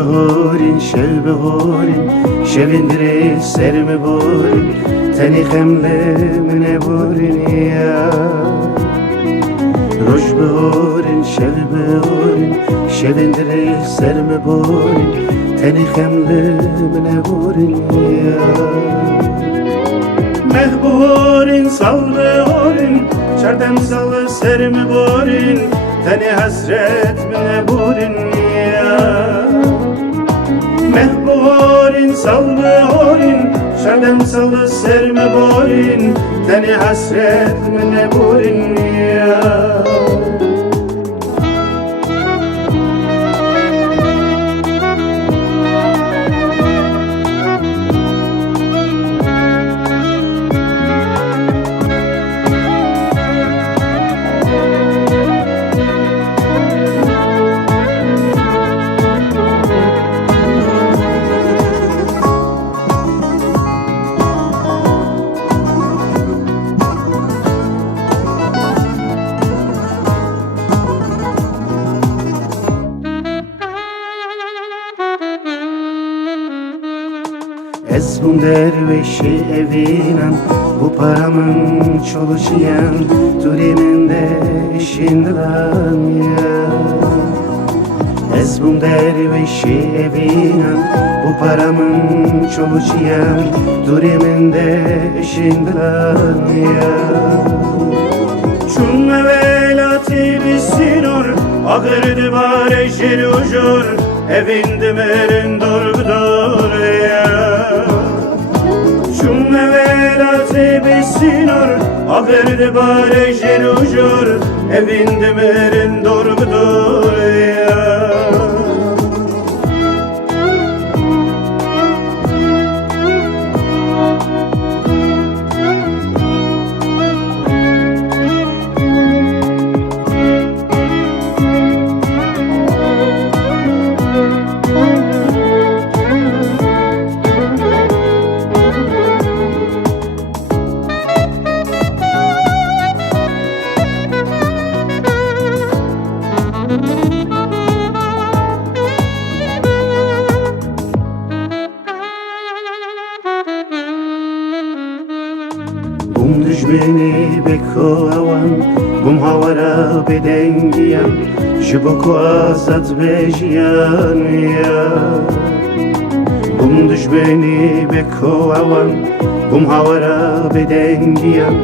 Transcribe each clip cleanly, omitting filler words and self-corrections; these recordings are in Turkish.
بهورین شب بهورین شویندری سرم بورین تنی خمله من بورین یا روش بهورین شب بهورین شویندری سرم بورین تنی خمله من بورین یا مهبورین sal بهورین شردم sal سرم بورین تنی hasret من بورین Mehburin salburin Şerdem salı serme borin Teni hasret mine burin ya Ez bum dervişi evinan Bu paramın çoluşuyan Turiminde işindilan ya Ez bum dervişi evinan Bu paramın çoluşuyan Turiminde işindilan ya Çun mevelati bisinor Ağırdı bare jirujur Evindim erin dorgdor ya Çun mevelati bisinor Ağırdı bare jirujur Evindim erin dorgdor ya Bum düşbeni beko avan Bum havara bedengiyan Jiboko azat bejiyan ya Bum düşbeni beko avan Bum havara bedengiyan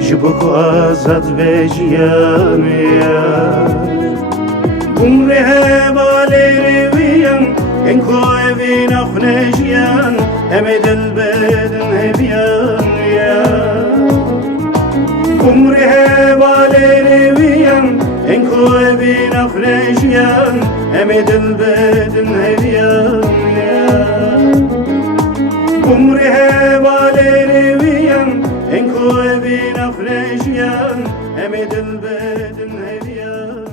Jiboko azat bejiyan ya Bum rehevaleri viyan Enko evin akhnejiyan Emedel beden hebiyan ya Umri hevaleri viyan Enko evin akhnejiyan Emedel beden hebiyan ya Umri hevaleri viyan Enko evin akhnejiyan Emedel beden hebiyan